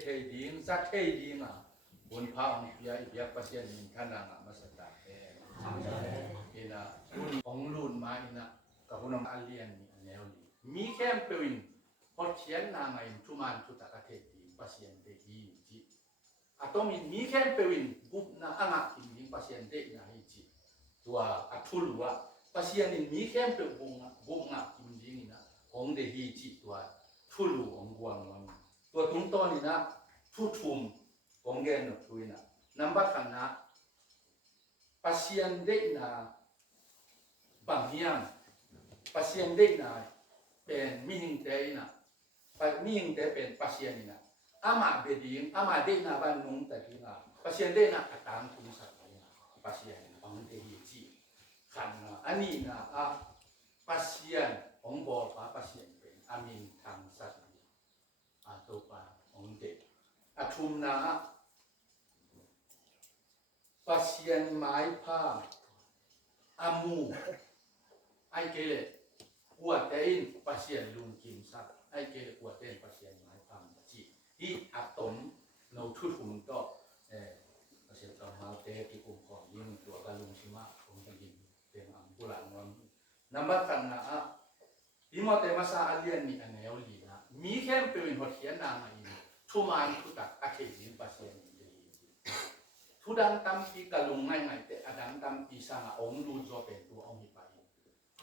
เทดิงสักเทดิงอ่ะบนพระองค์เปียอีเปียปัสยานินท่านังอ่ะมาสตาเอินะรุ่นองรุ่นมาอินะกับคนอัลเลียนนี่แนวนี้มีแค่เป็นพอเขียนนามายทุมันทุตะกะเทดิปัสยานเดฮีจิอะตอมีแค่เป็นบุบนะอ่ะกินดิปัสยานเดนะฮีจิตัวอัทุลวะปัสยานินมีแค่เป็นบุบนะกินดินะองเดฮีจิตัวทุลูองกวางมันตัวตรงต้นนี่นะทุทุมองเกนนทุยนะนับบัตรนะปัสยานเดนะบางอย่างปัสยานเดนะเป็นมีหิงเตยนะมีหิงเตเป็นปัสยานินะอามาเบดิงอามาเดนะบ้านนุ่งแต่ที่นะปัสยานเดนะอัตามคุณสัตย์นะปัสยานินะองเดฮีจิขันนะอันนี้นะปัสยานองบอกว่าปัสยานเป็นอามินทางสัตย์ตัวปาองเด็กอาทุมนาปัสยันไม้ผ้าอามูไอเกลอวดเต้นปัสยันลุงกิมซักไอเกลอวดเต้นปัสยันไม้ผ้าจีที่อัตตนโนทุทุมก็ปัสยันต่อมาเตะที่กลุ่มของยิ่งตัวกันลุงชิมะคงจะยินเป็นอังกุหลาบนนับกันนะที่มอเตมาซาอัลเลียนนี่อันเนวลีนะมีแค่เป็นหัวเทียนนางอินทุมานทุตักอาเขยินปัสยันดีทุดังตามปีกะลุงง่ายๆแต่อดังตามปีสังองรูจอเป็นตัวองหิไป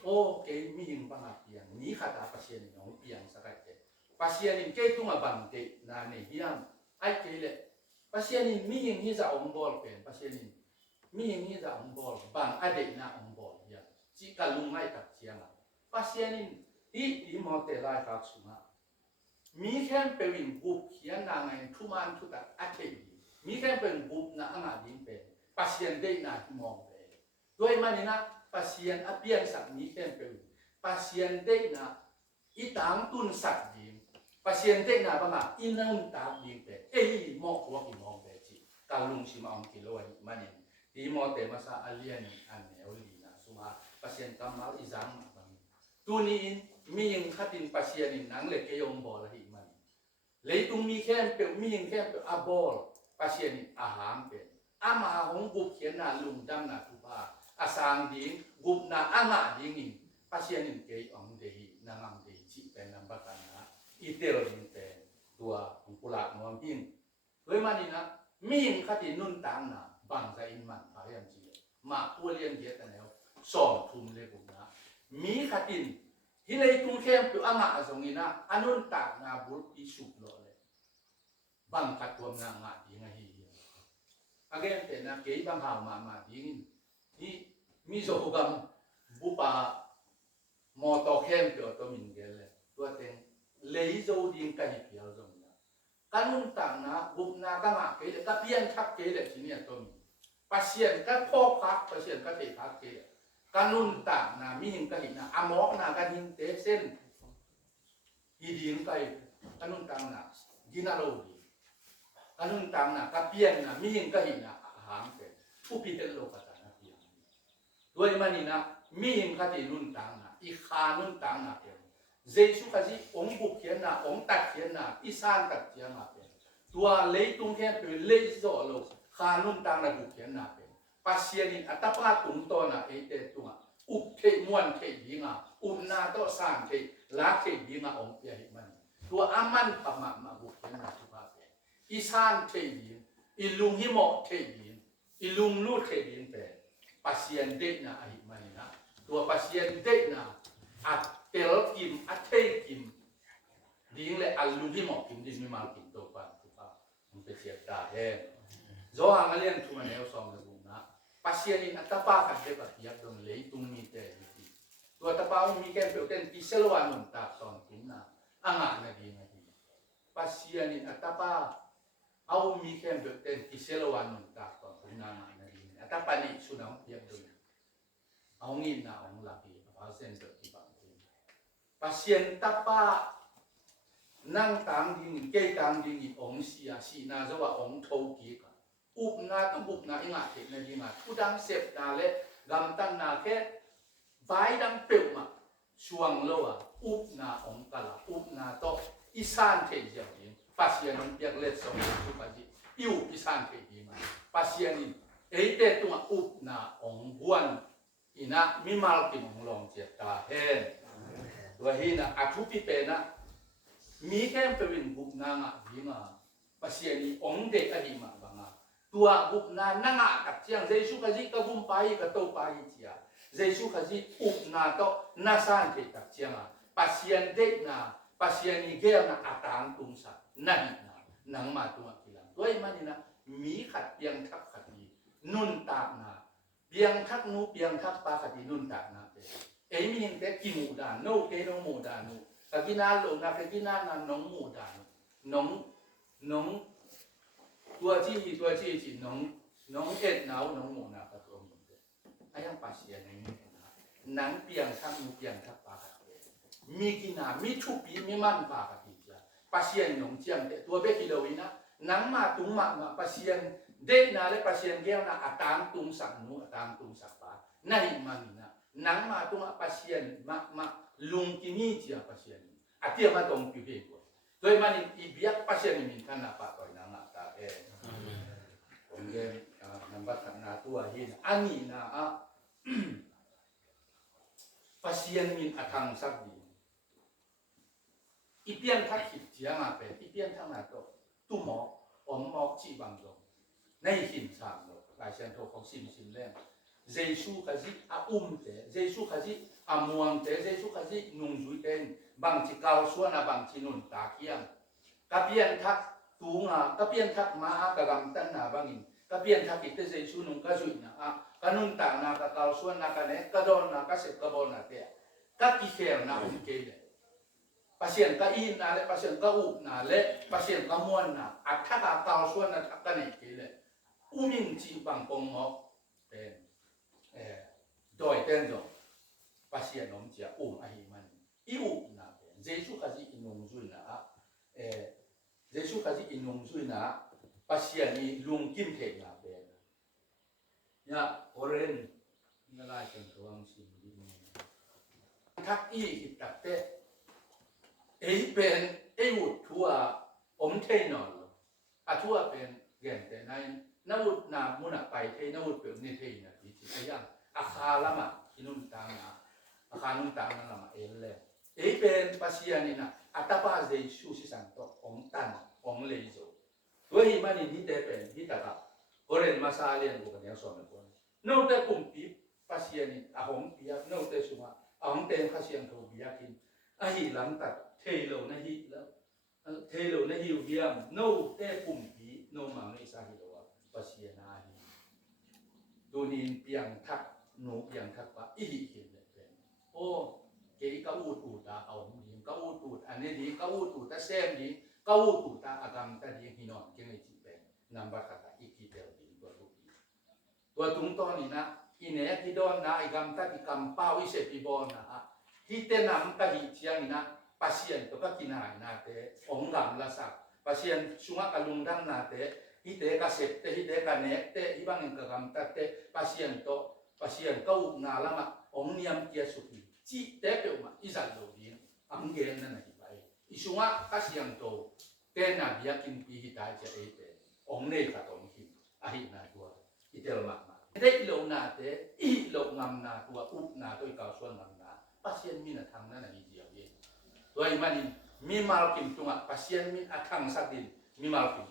โอเคมีหิงปังอาเปียงมีขัดปัสยันน้องเปียงสักเด็ปัสยันเกตุงบังเดนาเนียมไอเกลปัสยันมีหิงที่จะองบอลเป็นปัสยันมีหิงที่จะองบอลบังอเดนาองบอลอย่างจีกะลุงง่ายตัดเชียงปัสยันที่มอเตลายกักสุมามีแค่เป็นบุบเขียนนางไงทุมันทุตักอาเขยมีแค่เป็นบุบนะอ่างดินเป็นปัสยันเดนะที่มองไปด้วยมันนี่นะปัสยันอภิญสักมีแค่เป็นปัสยันเดนะอีต่างตุนสักดินปัสยันเดนะบางอ่ะอินังตาดินเป็นมอกหัวกิมองไปจีกาลุงชิมองกิโลวันมันนี่ที่มอเตมาซาอัลเลียนอันเนวลีนะสุมาปัสยันตามาอิจังตัวนี้มียังขัดินปัสยานินนังเล็กยงบอลหิมันเลยตุงมีแค่เป็นมียังแค่เป็นอาบอลปัสยานินอาหารเป็นอามาหงบุบเขียนนาลุงดังนาทุบาอาสางดิงบุบนาอ่างดิงินปัสยานินเกยองเดหินางเดจิเป็นนับกันนะอีเตอร์ลินเป็นตัวของกุหลาบนวลพินเลยมันนี่นะมียังขัดินนุ่นต่างนะบางใจอินมันพายามจีมาตัวเลี้ยงเยอะแต่แล้วสองทุ่มเลยบุกนะมีขัดินที่เลยกรุงเทพตัวอ่างสงอินะอันนู้นตากนาบุตรที่สุดเลยบางขัดตัวงางดีไงฮีอาเกนแต่นะเกย์บางหาวมาดีนี่มีโซกัมบุปามอตอเข้มเกี่ยวตัวมินเกลเลยตัวเต็งเลยโซดิงกันอีกเดียวตรงนี้อันนู้นตากนาบุปนาตั้งเกย์ก็เปลี่ยนทักเกย์เลยที่นี่ตัวนี้ปัสเซียนก็พ่อพักปัสเซียนก็เตะพักเกย์การนุ่นต่างนะมีหิงกะหินะอามอกนะการหิงเตเส้นฮีดีนไปการนุ่นต่างนะยินาโรดีการนุ่นต่างนะกะเปียนนะมีหิงกะหินะหางเป็นผู้พิเศษโลกตานะเปียนด้วยมันนี่นะมีหิงกะหินุ่นต่างนะอีขานุ่นต่างนะเป็นเจสุขจิองบุกเขียนนะองตัดเขียนนะอีสานตัดเขียนนะเป็นตัวเลยตุงแค่เป็นเลยโซโลขานุ่นต่างนะบุกเขียนนะเป็นปัสยานินอัตปาตุงโตนะเอเตตุงะอุบเทมวนเทยิงะอุบนาโตสานเทลาเทยิงะองเปียหิมันตัวอามันพม่ามาบุกเขียนนะทุกภาพเป็นอีสานเทยิงอิลุงหิมอเทยิงอิลุงลูเทยิงเป็นปัสยานเดนะอหิมันนะตัวปัสยานเดนะอัตเตลกิมอัตเทกิมยิงเลยอัลลุงหิมอกิมดินไม่มากิมตัวปันทุกภาพมันเป็นเสียตาแห้งโจฮังเลียนทุมันเอลซอมเลยปัสยานินอัตปาขัดเด็กยักษ์ตรงเลยตุงมีแต่ดีตัวตะปามีแค่เปลวเต้นพิเศษวันนุ่นตาตอนกินนะอ่างนาดีนะดีปัสยานินอัตปาเอามีแค่เปลวเต้นพิเศษวันนุ่นตาตอนกินนะนาดีอัตปานี่สุนัขยักษ์ตรงเอางี้นะองลาบีภาษาเซนที่บางทีปัสยานตะปานั่งตามดิ่งเกยตามดิ่งองเสียสีนาจะว่าองโทกีกันอุบนาต้องบุบนาอิงาเทนดีมาทุดังเสพนาเล่กำตันนาแค่ไว้ดังเปิ่มช่วงโลอ่ะอุบนาองกะลาอุบนาโตอีสานเทเจียวดิ pasien piak let so su pa ji iu pisan ke di ma pasien ni eite tu up na ong buan ina mimal ki mong long jet ta hen wa hina athu pi pe na mi kem pe win bup na nga di ma pasien ni ong de a di ma ba nga tua bup na na nga tak chiang jesu ka ji ka bum pai ka to pai chia jesu ka ji up na to na san ke tak chiang a pasien de na pasien ni ge na atang tung sa na hi na nang ma tu kilang doi mani na mi khat piang thak khat ni nun ta na piang thak nu piang thak pa khat ni nun ta na te ei mi ning te ki mu da no ke no mu da nu ka kina lo na ka kina na nong mu da nong tua chi chi nong et nau nong mu na ka to mi te ayang pasien ni nang piang thak nu piang thak pa mi kina mi thu pi mi man pa ka ti ja pasien nong chiang te tua be ki lo ina nang ma tung ma pasien de na le pasien ge na atang tung sak nu atang tung sak pa na hi man na nang ma tung pasien ma lung ki ni chia pasien atia ma tong pi be ko doi man i biak pasien min kana pa ko na na ta e ong ge number na tua hin ani na a pasien min atang sak di ipian thak hit chiang a pe ipian thak na to tu mo om mo chi bang lo nei hin sam lo lai sian to khong sim le jesu ka ji a te jesu ka ji a muang te jesu ka ji nung zui ten bang chi kau suan a bang chi nun ta kiang ka pian thak tu nga ka pian thak ma a ka gam tan na bangin ka pian thak te jesu nung ka zui na a ka nun ta na ka kau suan na ka ne ka don na ka se ka bon na te ka ki kher na ke le pasien ka in na le pasien ka u na le pasien ka muan na atha ka kau suan na thak ka ne ke le umin chi bang pong mo ten doi ten jo pasien nom chia a hi man i u na jesu ka ji inung zui na jesu ka ji inung zui na pasien ni lung kim the na be ya oren na lai chen tuang sim di thak i hit tak te ei pen ei ut thua om the no a thua pen gen te nai na ut na muna pai the na ut pe ni the na ti chi yang a kha lama inun ta na a kha nun ta na lama elle ei pen pasien ni na atapa jesu si santo om tan om le zo doi mani ni te pen hi ta ka oren masalian ko ne so me ko no te kum pi pasien ni a hom pi no te suma a hom te pasien ko bi yakin a hi lam ta thei lo na hi viam no te kum pi no ma ngai sa hi lo pasien na hi tunin piang thak no piang thak pa i hi hin le pen o ke ka u tu ta a om ni ka u tu ane di ka u tu ta sem di ka u tu ta agam ta di hi no ke ngai chi pen number ka ta i ki tel diตัวตุงตอนนี้นะอีเนยที่โดนนะไอ้กำตัดอีกำป้าวิเศษปีบอลนะที่เต้นน้ำตะหิเชียงนี่นะปัสเซียนตัวก็กินหายนาเตะองกำละสักปัสเซียนช่วงกลุงดังนาเตะที่เตะกระเสพเตะที่เตะกระเนเตะที่บางอย่างกำตัดเตะปัสเซียนโตปัสเซียนก็อุกนาละมาองเนียมเกียสุขีจีเตะเปล่ามาอิจัดโลดีนอังเกนนั่นนะที่ไปอีช่วงปัสเซียนโตเต้นนาบิยากินปีที่ตายจะเอเตะองเนยกับองหินอาหินาตัวอีเตลมาได้โลนาเตอีโลงามนาตัวอุบนาตัวกาวส่วนงามนาpasien min athang na ni dia ye doi manin mi mal kim tunga pasien min athang sadin mi mal kim